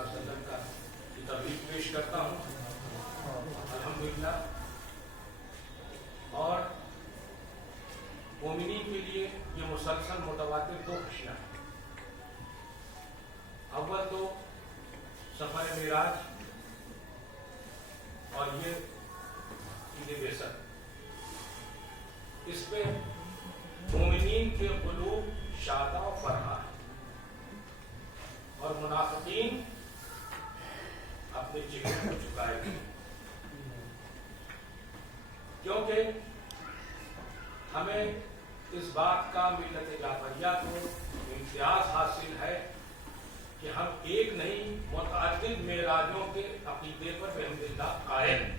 علیہ وسلم کا تبریک پیش کرتا ہوں الحمدللہ. اور مومنین کے لیے یہ مسلسل متواتر دو خوشیاں ہیں. اول تو سفر معراج اور یہ عید بعثت. اس پہ مومنین کے قلوب شادہ و فرحہ ہے اور منافقین اپنے چہرے کو جھکائے گئے، کیونکہ ہمیں اس بات کا ملت جعفریہ کو امتیاز حاصل ہے کہ ہم ایک نہیں متعدد معراجوں کے عقیدے پر بحمداللہ قائم ہیں.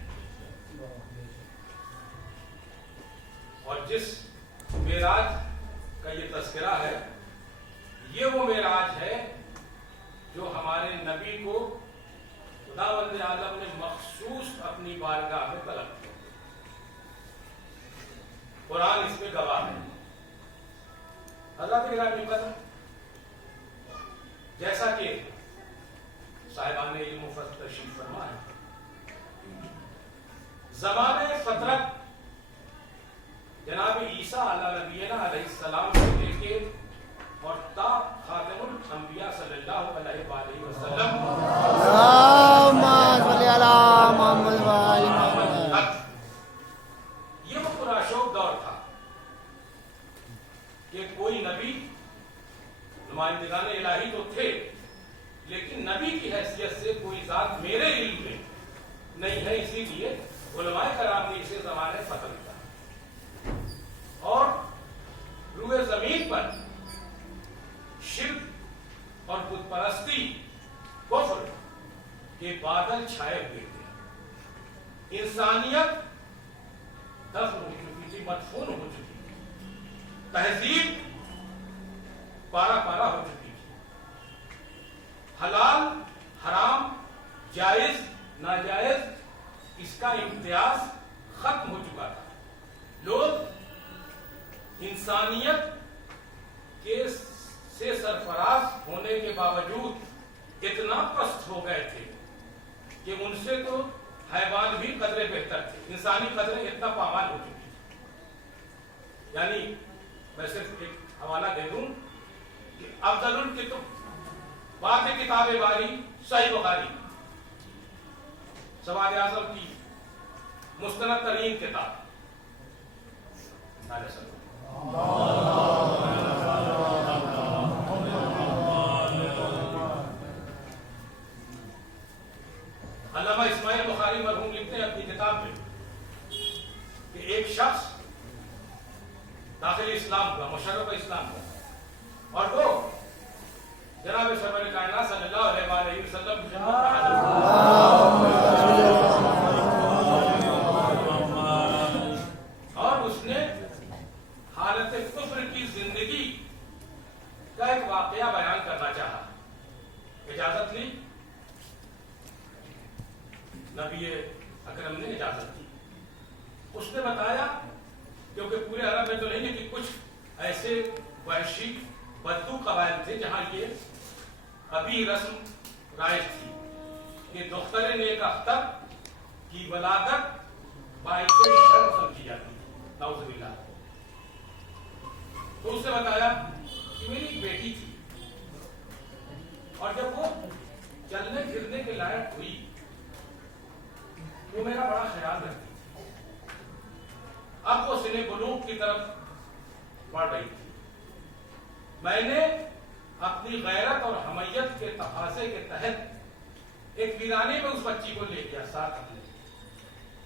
اور جس معراج کا یہ تذکرہ ہے یہ وہ معراج ہے جو ہمارے نبی کو خداوند عالم نے مخصوص اپنی بارگاہ میں طلب کیا. قرآن اس میں گواہ ہے. حضرات گرامی قدر، جیسا کہ صاحبان علم و فضل تشریف فرما ہے، زمانہ فترت جناب عیسیٰ علیہ نبینا علیہ السلام سے لے کے اور تا خاتم الانبیاء صلی اللہ علیہ وآلہ وسلم یہ وہ پراشوق دور تھا کہ کوئی نبی، نمائندگان الہی تو تھے، لیکن نبی کی حیثیت سے کوئی ذات میرے علم میں نہیں ہے. اسی لیے علماء کرام نے اسے زمانے فترت کہا. اور روئے زمین پر شرک اور بت پرستی کفر کے بادل چھائے ہوئے تھے. انسانیت دفن ہو چکی تھی، مدفون ہو چکی تھی. تہذیب پارا پارا ہو چکی تھی. حلال حرام جائز ناجائز اس کا امتیاز ختم ہو چکا تھا. لوگ انسانیت کے سے سرفراز ہونے کے باوجود اتنا پست ہو گئے تھے کہ ان سے تو حیوان بھی قدرے بہتر تھے. انسانی قدریں اتنا پامال ہو چکی تھی. یعنی میں صرف ایک حوالہ دے دوں کہ افضل الکتب بعد کتاب باری صحیح بخاری، سواد اعظم کی مستند ترین کتاب. علامہ اسماعیل بخاری مرحوم لکھتے ہیں اپنی کتاب میں کہ ایک شخص داخل اسلام کا، مشرف اسلام کا، اور وہ جناب سرور کائنات صلی اللہ علیہ وآلہ وسلم اور اس نے حالت کفر کی زندگی کا ایک واقعہ بیان کرنا چاہا. اجازت لی، نبی اکرم نے اجازت دی. اس نے بتایا، کیونکہ پورے عرب میں تو نہیں ہے، کہ کچھ ایسے وحشی بدو قبائل تھے جہاں یہ ابھی رسم رائج تھی کہ دختر نیک اختر کی ولادت باعث شرم سمجھی جاتی تھی. نعوذ باللہ. تو اس نے بتایا کہ میری ایک بیٹی تھی اور جب وہ چلنے پھرنے کے لائق ہوئی وہ میرا بڑا خیال رکھتی تھی. اب وہ سن بلوغ کی طرف بڑھ رہی تھی. میں نے اپنی غیرت اور حمیت کے تقاضے کے تحت ایک ویرانے میں اس بچی کو لے گیا ساتھ اپنے،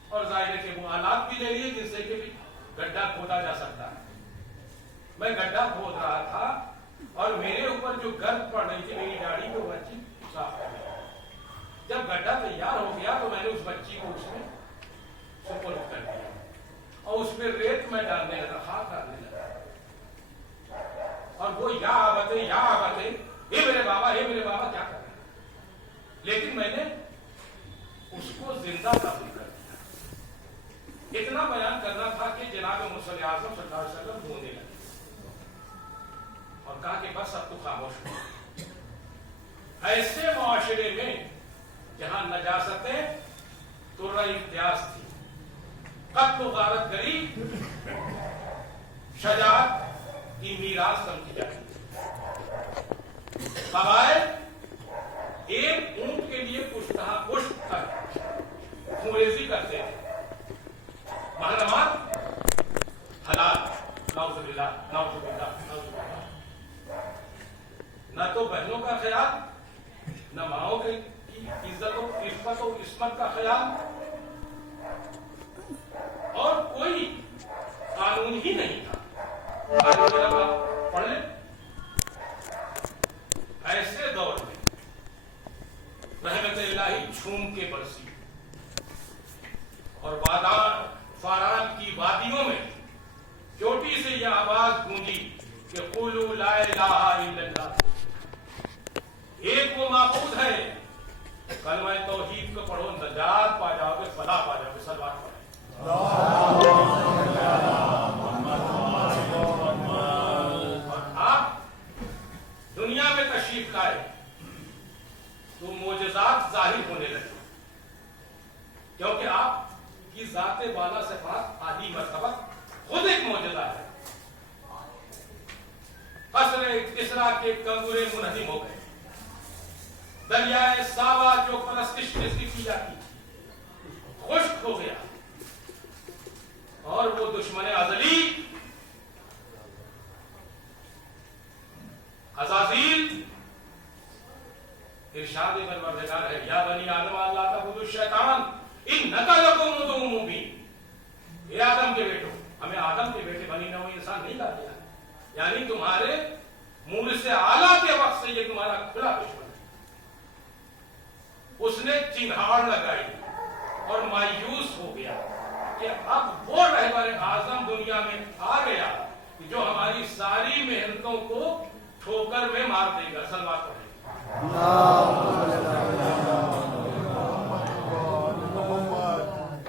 اور ظاہر ہے کہ وہ آلات بھی لے لیے جن سے کہ بھی گڈھا کھودا جا سکتا ہے. میں گڈھا کھود رہا تھا اور میرے اوپر جو گرد پڑ رہی تھی میری داڑھی کو بچی صاف کر رہی. جب گڈھا تیار ہو گیا تو میں نے اس بچی کو اس میں سپرد کر دیا اور اس میں ریت میں ڈالنے لگا، خاک ڈالنے لگا. اور وہ یا آبتے اے میرے بابا کیا کر رہے ہیں. لیکن میں نے اس کو زندہ قبول کر دیا. اتنا بیان کرنا تھا کہ جناب مصطفی اعظم صلی اللہ علیہ وسلم رونے لگے اور کہا کہ بس اب تو خاموش ہو. ایسے معاشرے میں جہاں نجاستیں ترہ امتیاز تھی، قتل و غارت گری شجاعت کی میراث سمجھی جاتی تھی، قبائل ایک اونٹ کے لیے پشت کر خونریزی کرتے تھے، محرمات حلال، نعوذ باللہ نعوذ باللہ نعوذ باللہ، نہ تو بہنوں کا خیال، نہ ماؤں کی عزت و عفت و عصمت کا خیال، اور کوئی قانون ہی نہیں تھا۔ پڑھ لیں، ایسے دور میں رحمت اللہ جھوم کے برسی اور فاران کی وادیوں میں چوٹی سے یہ آواز گونجی کہ قولوا لا الہ الا اللہ، ایک وہ معبود ہے، کلمہ توحید کو پڑھو نجات پا جاؤ گے، فلاح پا جاؤ گے۔ صلوات پڑھیں۔ اور آپ دنیا میں تشریف لائے تو معجزات ظاہر ہونے لگے، کیونکہ آپ کی ذات بالا صفات عالی مرتبہ خود ایک معجزہ ہے۔ قصر کسریٰ کے کنگورے منہدم ہو گئے، دریائے ساوا جو پرستش جیسی کی جاتی خشک ہو گیا، اور وہ دشمن ازلی عزازیل ارشاد پروردگار ہے، یا بنی آدم لا تعبدوا الشیطان انک لکم عدو مبین، اے آدم کے بیٹو، ہمیں آدم کے بیٹے بنی نوع انسان نہیں کہا گیا، یعنی تمہارے مورث سے اعلیٰ کے وقت سے یہ تمہارا کھلا دشمن ہے۔ اس نے چنہاڑ لگائی اور مایوس ہو گیا کہ اب وہ رہبر اعظم دنیا میں آ گیا جو ہماری ساری محنتوں کو ٹھوکر میں مار دے گا۔ صلوات پڑھیں۔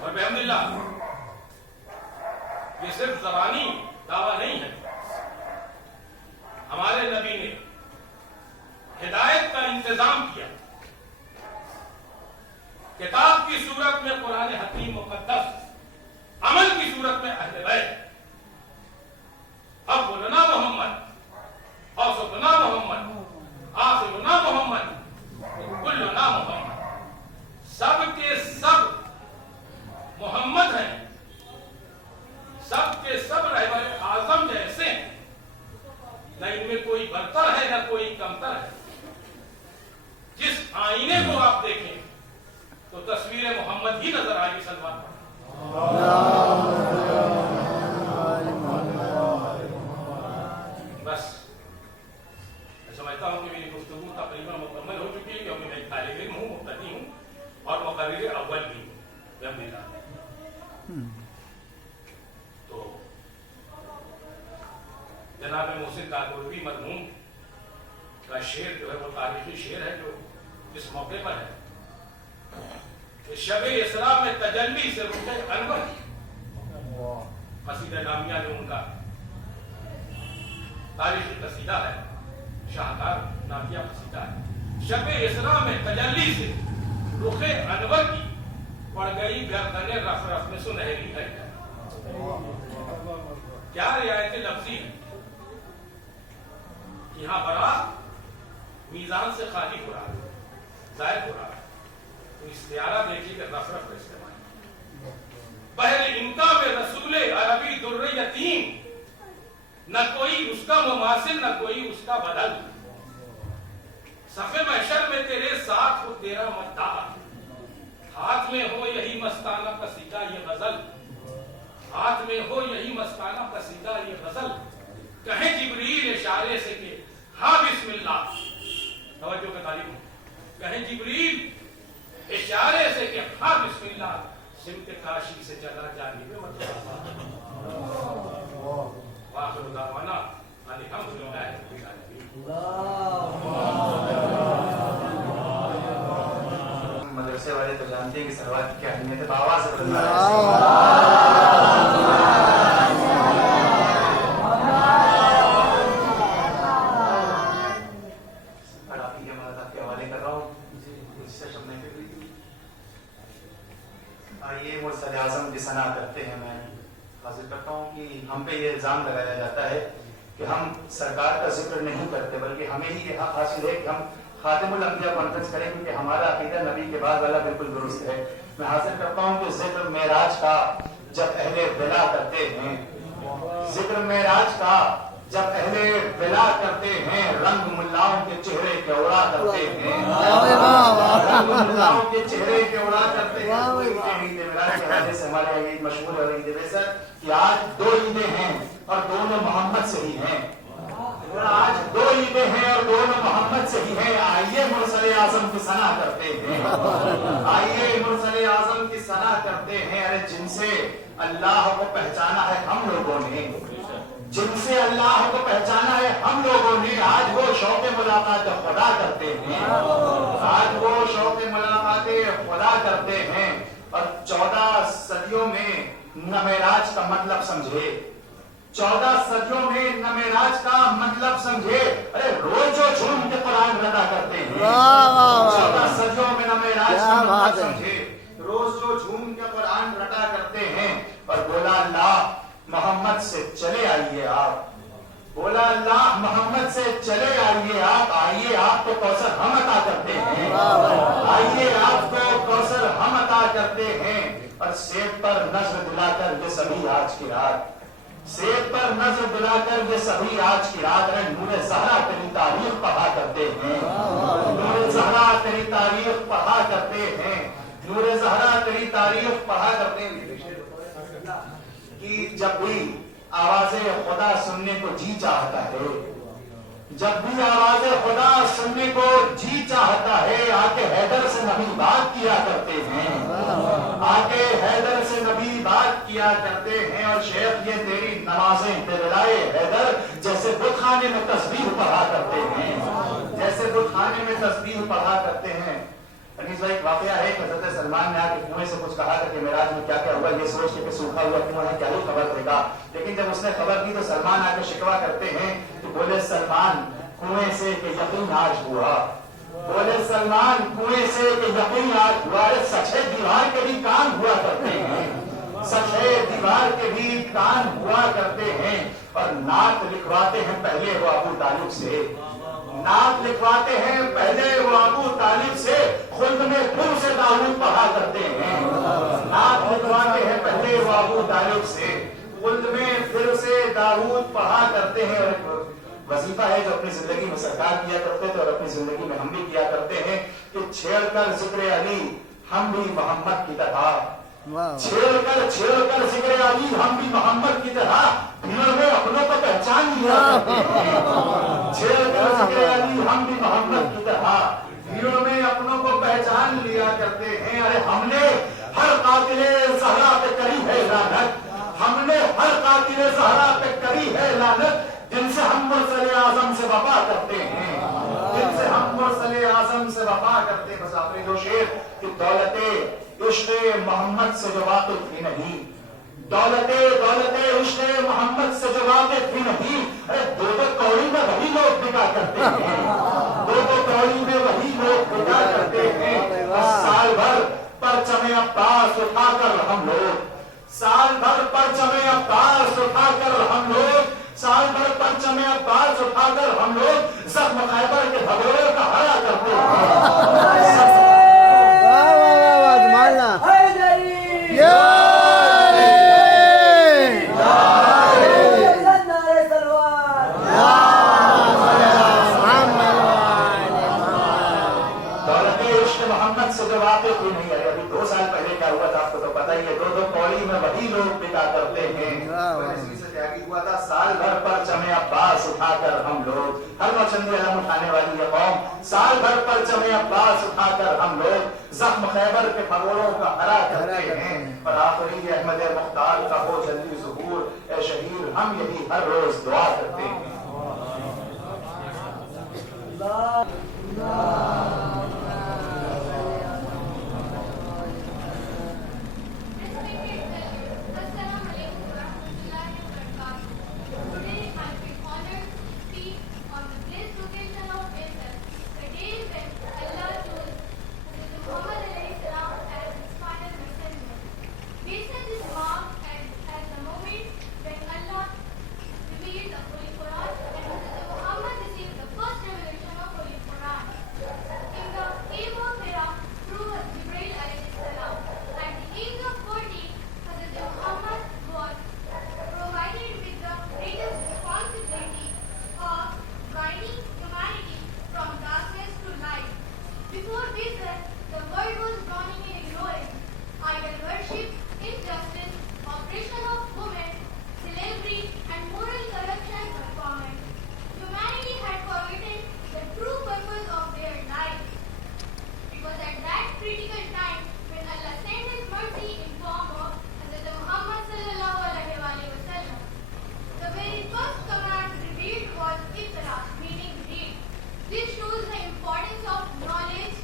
اور بحمدللہ یہ صرف زبانی دعویٰ نہیں ہے، ہمارے نبی نے ہدایت کا انتظام کیا، کتاب کی صورت میں قرآن حکیم مقدس، عمل کی صورت میں اہل بیت، اولنا محمد، اوسطنا محمد، آخرنا محمد، کلنا محمد، سب کے سب محمد ہیں، سب کے سب رہبر اعظم جیسے ہیں، نہ ان میں کوئی برتر ہے نہ کوئی کمتر ہے۔ جس آئینے کو آپ دیکھیں تو تصویر محمد ہی نظر آئے گی۔ صلوات پڑھیں۔ بس میں سمجھتا ہوں کہ میری گفتگو تقریباً مکمل ہو چکی ہے، کیونکہ میں ایک طالب علم ہوں، مبتدی ہوں اور مقرر اول بھی ہوں۔ تو جناب محسن کاکڑوی مرحوم کا شعر جو ہے وہ تاریخی شعر ہے، جو اس موقع پر ہے کہ شب اسراء میں تجلی سے رخ انور، قصیدہ نامیہ جو ان کا تاریخی قصیدہ ہے، شاہکار نافیہ قصیدہ ہے، شب اسراء میں تجلی سے رخ انور کی پڑ گئی گردن رف رف میں سنہری ہے۔ کیا رعایت لفظی ہے، یہاں برات میزان سے خالی ہو رہا ہے، ظاہر ہو رہا ہے، تو استعارہ دیکھیے کہ رف رف کا استعمال۔ بہر انکا میں رسول عربی در یتیم، نہ کوئی اس کا مماثل نہ کوئی اس کا بدل، صف محشر میں تیرے ساتھ ہو تیرا مداح، ہاتھ میں ہو یہی مستانہ قصیدہ یہ غزل، ہاتھ میں ہو یہی مستانہ قصیدہ یہ غزل، کہیں جبریل اشارے سے کہ ہاں بسم اللہ، توجہ کا طالب ہوں، کہیں جبریل اشارے سے کہ ہاں بسم اللہ، سمت کاشی سے چلا جانب مطلب وآخر دعوانا ان الحمد للہ رب العالمین۔ مدرسے والے تو جانتے ہیں کہ صلوات کی کیا اہمیت ہے، بآواز سے پڑھنا ہے۔ پڑھائی کے بعد آپ کے حوالے اعظم کی ثنا کرتے ہیں. میں حاضر کرتا ہوں کہ ہم پہ یہ الزام لگایا جاتا ہے کہ ہم سرکار کا ذکر نہیں کرتے، بلکہ ہمیں ہی یہ حق حاصل ہے کہ ہم خاتم الانبیاء کانفرنس کریں، کیونکہ ہمارا عقیدہ نبی کے بعد والا بالکل درست ہے. میں حاضر کرتا ہوں کہ ذکر معراج کا جب اہل بلا کرتے ہیں، ذکر معراج کا جب اہل بلا کرتے ہیں، رنگ ملاؤں کے چہرے کے اڑا کرتے ہیں، رنگ ملاؤں کے چہرے کے اڑا کرتے ہیں. عید معراج کے حوالے سے ہمارے عید مشہور ہے عید بعثت کہ آج 2 عیدیں ہیں اور دونوں محمد سے ہی ہیں. آج 2 عیدیں ہیں اور دونوں محمد سے ہی ہیں. آئیے مرسل اعظم کی ثنا کرتے ہیں، آئیے مرسل اعظم کی ثنا کرتے ہیں. ارے جن سے اللہ کو پہچانا ہے ہم لوگوں نے، جن سے اللہ کو پہچانا ہے ہم لوگوں نے، آج وہ شوق ملاقات خدا کرتے ہیں، آج وہ شوق ملاقات خدا کرتے ہیں. اور 14 صدیوں میں نہ معراج کا مطلب سمجھے، 14 صدیوں میں نہ معراج کا مطلب سمجھے. ارے روز جو جھوم کے قرآن ادا کرتے ہیں، 14 صدیوں میں نہ معراج کا مطلب سمجھے، روز جو جھوم کے قرآن رٹا کرتے ہیں. اور بولا اللہ محمد سے چلے آئیے آپ، بولا اللہ محمد سے چلے آئیے آپ. آئیے آپ کو کوثر ہم عطا کرتے ہیں، آئیے آپ کو کوثر ہم عطا کرتے ہیں. اور سیب پر نظر دلا کر یہ سبھی آج کی رات، سیب پر نظر دلا کر یہ سبھی آج کی رات نور زہرا تیری تاریخ پڑھا کرتے ہیں، نور زہرا تیری تاریخ پڑھا کرتے ہیں، نور زہرا تیری تاریخ پڑھا کرتے ہیں. کہ جب بھی آواز خدا سننے کو جی چاہتا ہے، جب بھی آواز خدا سننے کو جی چاہتا ہے، آ کے حیدر سے نبی بات کیا کرتے ہیں، آ کے حیدر سے نبی بات کیا کرتے ہیں. اور شیخ یہ تیری نمازیں تیرے لائے حیدر جیسے بت خانے میں تسبیح پڑھا کرتے ہیں، جیسے بت خانے میں تسبیح پڑھا کرتے ہیں. انیس بھائی ایک واقعہ ہے کہ حضرت سلمان نے آ کے کنویں سے کچھ کہا کہ معراج میں کیا کیا ہوا، یہ سوچ کے کہ سوکھا ہوا کنواں ہے کیا ہی خبر دے گا. لیکن جب اس نے خبر دی تو سلمان آ کے شکوا کرتے ہیں کہ بولے سلمان کنویں سے کہ یقین آج ہوا، بولے سلمان کنویں سے کہ یقین آج ہوا. سچے دیوار کے بھی کان ہوا کرتے ہیں، سچے دیوار کے بھی کان ہوا کرتے ہیں. اور نعت لکھواتے ہیں پہلے وہ ابو طالب سے، نعت لکھواتے ہیں پہلے وہ ابو طالب سے، خلد میں پھر سے داؤد پڑھا کرتے ہیں. نعت لکھواتے ہیں پہلے وہ ابو طالب سے، خلد میں پھر سے داؤد پڑھا کرتے ہیں. اور وظیفہ ہے جو اپنی زندگی میں سرکار کیا کرتے تھے اور اپنی زندگی میں ہم بھی کیا کرتے ہیں کہ چھیڑ کر ذکر علی ہم بھی محمد کی طرح، چھیڑ کر ذکر علی ہم بھی محمد کی طرح بھیڑ میں اپنوں کو پہچان لیا کرتے ہیں. چھیڑ کر ذکر علی ہم بھی محمد کی طرح بھیڑ میں اپنوں کو پہچان لیا کرتے ہیں. ارے ہم نے ہر قاتل زہرا پہ کری ہے لعنت، ہم نے ہر قاتل زہرا پہ کری ہے لعنت. جن سے ہم مرسل اعظم سے وفا کرتے ہیں، جن سے ہم مرسل اعظم سے وفا کرتے ہیں. بس آپ نے جو شعر کہ دولت عشق محمد سے جو واقف ہی نہیں، دولت عشق محمد سے جو واقف ہی نہیں. ارے 2 کوڑی میں وہی لوگ بکا کرتے ہیں، 2 کوڑی میں وہی لوگ بکا کرتے ہیں. سال بھر پرچم عباس اٹھا کر ہم لوگ، سال بھر پرچم عباس اٹھا کر ہم لوگ، سال بھر پرچم عباس اٹھا کر ہم لوگ زخم خیبر کے بھگوڑے کا ہرا کرتے ہیں. محمد سے جو واقف ہی نہیں ہے. ابھی 2 سال پہلے کیا ہوا تھا آپ کو تو پتہ ہی ہے، 2 کوڑی میں وہی لوگ بکا کرتے ہیں. اسی سے تیاگی ہوا تھا سال بھر پرچم عباس اٹھا کر ہم لوگ، ہر نوچندی علم اٹھانے والی یہ قوم، سال بھر پرچم عباس اٹھا کر ہم لوگ زخم خیبر کے بھگوڑوں کا ہرا کرتے ہیں. اور آخری احمد مختار کا ہو جلدی ظہور اے شہیر، ہم یہی ہر روز دعا کرتے ہیں. This Before Bezos, the world was drowning in ignorance, idol worship, injustice, oppression of women, slavery, and moral corruption were common. Humanity had forgotten the true purpose of their life. It was at that critical time when Allah sent His mercy in form of Hazrat Muhammad sallallahu alaihi wasallam. The very first command revealed was Iqra, meaning read. This shows the importance of knowledge,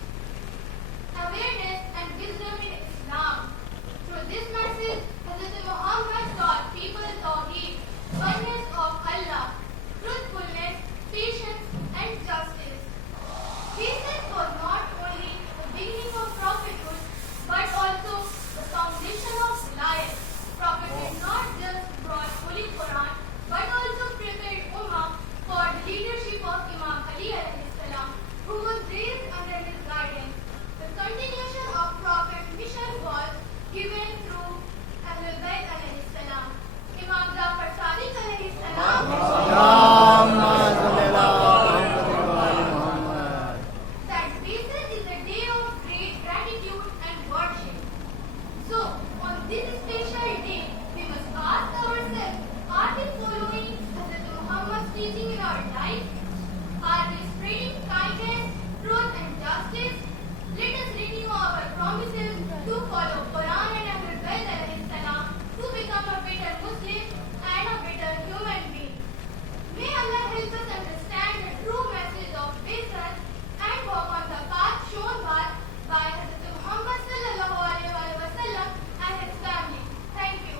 awareness, and wisdom in Islam. Through this message, Hazrat Muhammad taught people Tawheed, oneness of Allah, truthfulness, patience, and justice. This was not only the beginning of prophethood, but also the foundation of life. Prophet did not just brought Holy Quran, but also prepared Ummah for the leadership of Imam Ali alayhi salam, who was raised under his guidance. The continuation of Prophet's mission was given through Ahlul Bayt alayhi salam. Imam Jafar Sadiq alayhi salam. That basis is a day of great gratitude and worship. So, on this special day, we must ask ourselves, are we following Hazrat Muhammad's teaching in our life? Are we spreading kindness, truth, and justice? Let us renew our promises to follow Quran and Ahlul Bayt alayhi salam to become a better Muslim and a better human being. May Allah help us understand the true message of Bezos and walk on the path shown by Hazrat Muhammad sallallahu alaihi wasallam and his family. Thank you.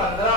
15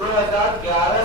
2011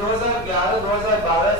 2012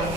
MD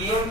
DM